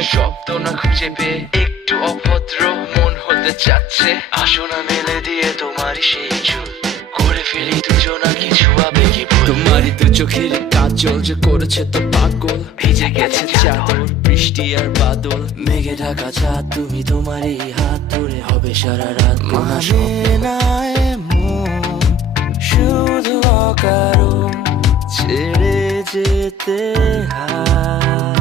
প্রেমের শব্দ না খুঁজে পেয়ে একটু অভদ্র মন হতে চাচ্ছে। আসো না মেলে দিয়ে তোমারই সেই চুল, করে ফেলি দুজনা কিছু আবেগী ভুল। তোমারই দু চোখের কাজল যে করেছে তো পাগল, ভিজে গেছে চাদর বৃষ্টি আর বাদল, মেঘে ঢাকা চাঁদ তুমি তোমারই হাত ধরে হবে সারা রাত। মানে না এমন শুধু অকারণ ছেড়ে যেতে হয়।